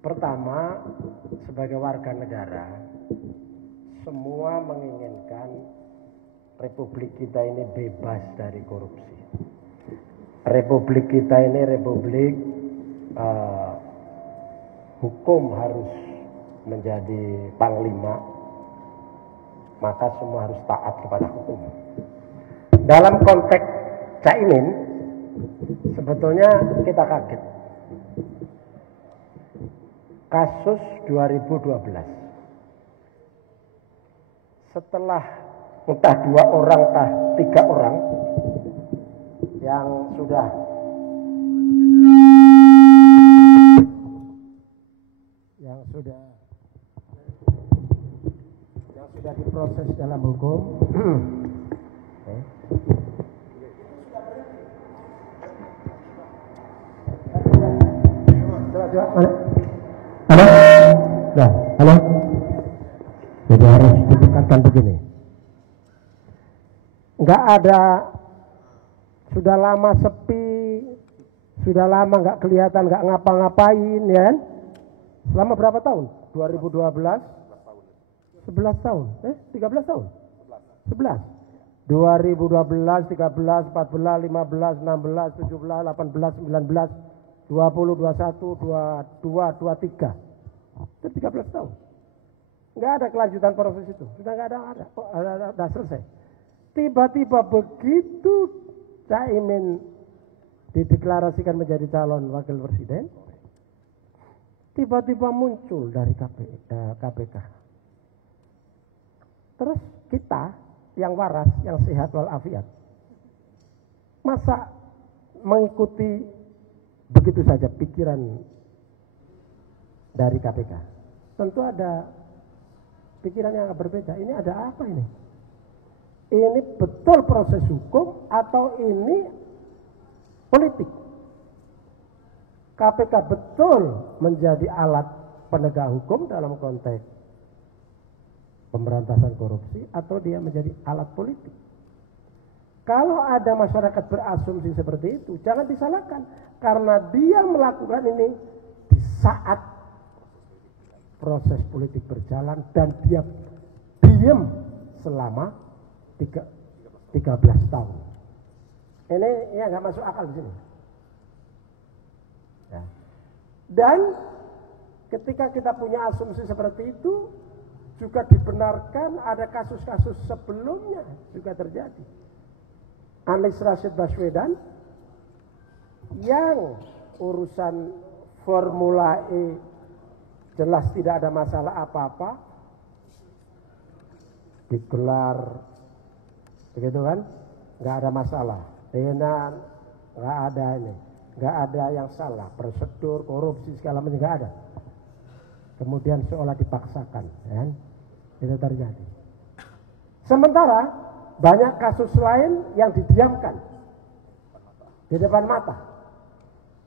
Pertama, sebagai warga negara, semua menginginkan Republik kita ini bebas dari korupsi. Republik kita ini republik hukum harus menjadi panglima, maka semua harus taat kepada hukum. Dalam konteks Caimin, sebetulnya kita kaget. Kasus 2012. Setelah entah 2 orang, entah 3 orang yang sudah diproses dalam hukum. Halo. Jadi harus ditekankan begini. Enggak ada, sudah lama sepi, sudah lama enggak kelihatan, enggak ngapa-ngapain, ya kan? Selama berapa tahun? 2012? 11 tahun. 13 tahun? 11. 2012, 13, 14, 15, 16, 17, 18, 19, 20, 21, 22, 23. Itu 13 tahun. Enggak ada kelanjutan proses itu. Sudah enggak ada selesai. Tiba-tiba begitu Caimin dideklarasikan menjadi calon wakil presiden, tiba-tiba muncul dari KPK. Terus kita yang waras, yang sehat walafiat, masa mengikuti begitu saja pikiran dari KPK? Tentu ada pikiran yang berbeda. Ini ada apa ini? Ini betul proses hukum atau ini politik? KPK betul menjadi alat penegak hukum dalam konteks pemberantasan korupsi atau dia menjadi alat politik? Kalau ada masyarakat berasumsi seperti itu, jangan disalahkan, karena dia melakukan ini di saat proses politik berjalan dan dia diam selama 13 tahun. Ini ya nggak masuk akal di sini. Ya. Dan ketika kita punya asumsi seperti itu, juga dibenarkan ada kasus-kasus sebelumnya juga terjadi. Anies Rashid Baswedan yang urusan Formula E jelas tidak ada masalah apa-apa, digelar begitu kan, nggak ada masalah, dengan nggak ada ini, nggak ada yang salah, prosedur korupsi segala macam nggak ada. Kemudian seolah dipaksakan, kan? Itu terjadi. Sementara banyak kasus lain yang didiamkan di depan mata.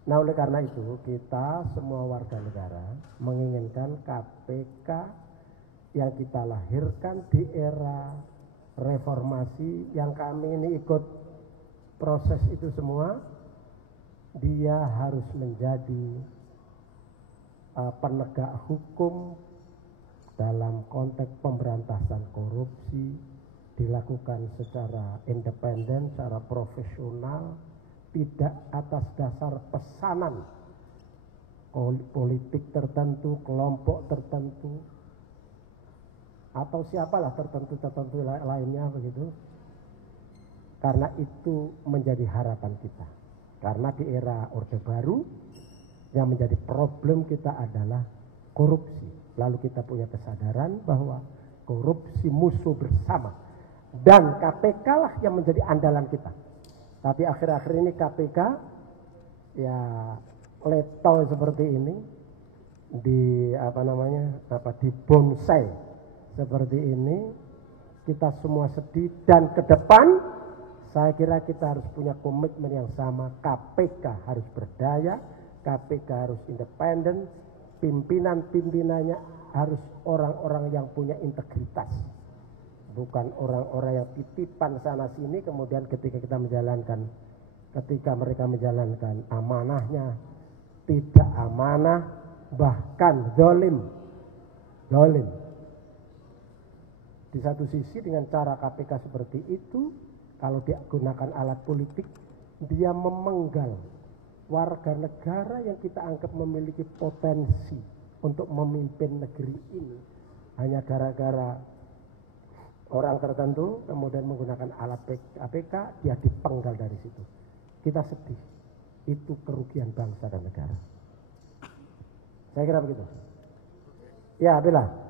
Nah, oleh karena itu kita semua warga negara menginginkan KPK yang kita lahirkan di era reformasi, yang kami ini ikut proses itu semua, dia harus menjadi penegak hukum dalam konteks pemberantasan korupsi, dilakukan secara independen, secara profesional, tidak atas dasar pesanan politik tertentu, kelompok tertentu, atau siapalah tertentu lainnya begitu. Karena itu menjadi harapan kita. Karena di era Orde Baru yang menjadi problem kita adalah korupsi. Lalu kita punya kesadaran bahwa korupsi musuh bersama. Dan KPK lah yang menjadi andalan kita. Tapi akhir-akhir ini KPK ya leto seperti ini, di bonsai seperti ini, kita semua sedih. Dan ke depan saya kira kita harus punya komitmen yang sama. KPK harus berdaya, KPK harus independen, pimpinan-pimpinannya harus orang-orang yang punya integritas, bukan orang-orang yang titipan sana sini, kemudian ketika mereka menjalankan amanahnya tidak amanah, bahkan zalim. Di satu sisi dengan cara KPK seperti itu, kalau dia gunakan alat politik, dia memenggal warga negara yang kita anggap memiliki potensi untuk memimpin negeri ini. Hanya gara-gara orang tertentu kemudian menggunakan alat KPK, dia dipenggal dari situ. Kita sedih. Itu kerugian bangsa dan negara. Saya kira begitu. Ya, Bella.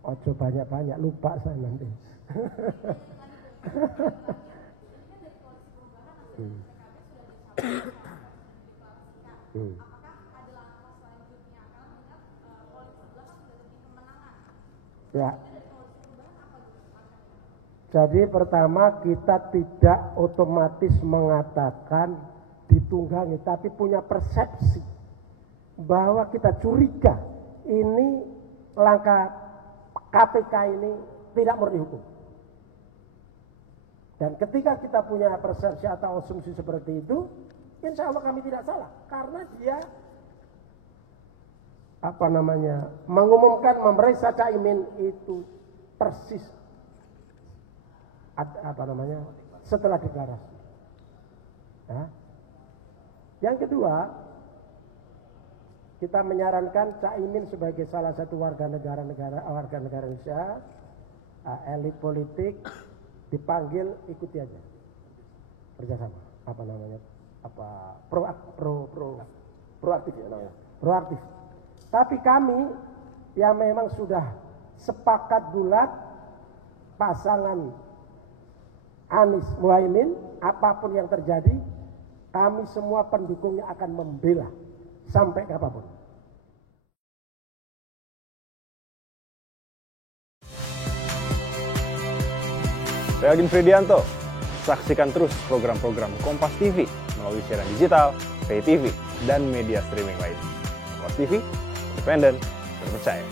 Ojo banyak-banyak, lupa saya nanti. Ya. Jadi pertama kita tidak otomatis mengatakan ditunggangi, tapi punya persepsi bahwa kita curiga ini langkah KPK ini tidak murni hukum. Dan ketika kita punya persepsi atau asumsi seperti itu, insya Allah kami tidak salah. Karena dia mengumumkan memeriksa Caimin itu persis setelah deklarasi. Nah, yang kedua, kita menyarankan Caimin sebagai salah satu warga negara Indonesia, elit politik dipanggil, ikuti aja, kerjasama, proaktif ya namanya, proaktif. Tapi kami yang memang sudah sepakat bulat pasangan Anies Muhaimin, apapun yang terjadi, kami semua pendukungnya akan membela sampai kapanpun. Saya Agin Fridianto. Saksikan terus program-program Kompas TV melalui siaran digital, pay TV, dan media streaming lain. Kompas TV, independen, terpercaya.